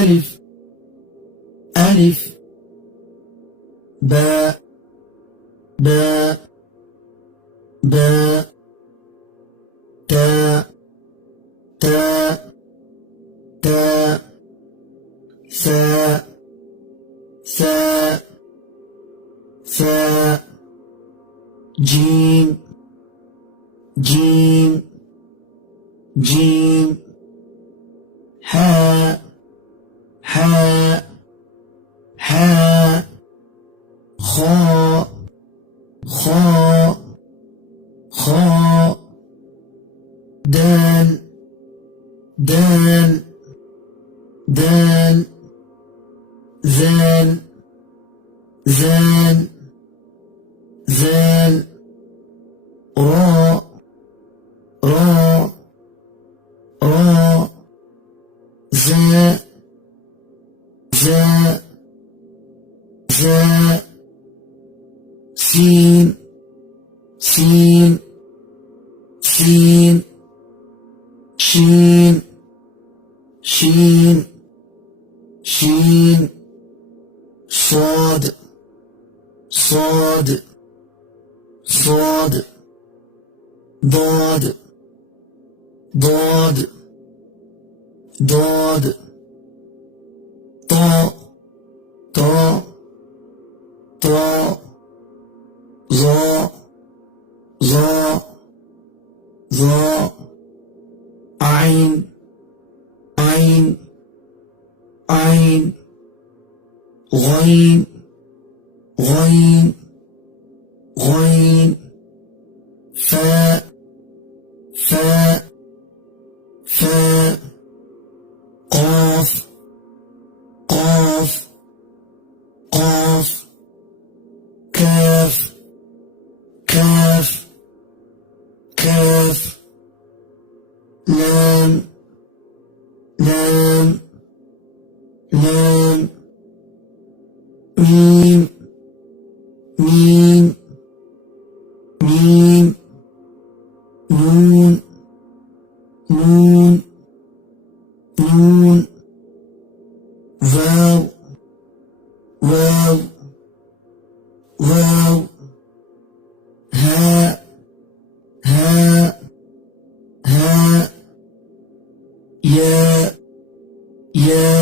ألف ألف باء باء باء تاء تاء تاء ساء ساء ساء جيم جيم جيم حاء حاء حاء خاء خاء خاء دال دال دال زال زال زال راء راء راء زاء زاء زاء سين سين سين شين شين شين صاد صاد صاد ضاد ضاد ضاد طاء طاء طاء ظاء ظاء ظاء عين عين عين غين غين غين فاء فاء فاء قاف قاف قاف كاف كاف كاف لام لام لام ميم ميم ميم نون نون نون واو واو واو هاء هاء هاء ياء ياء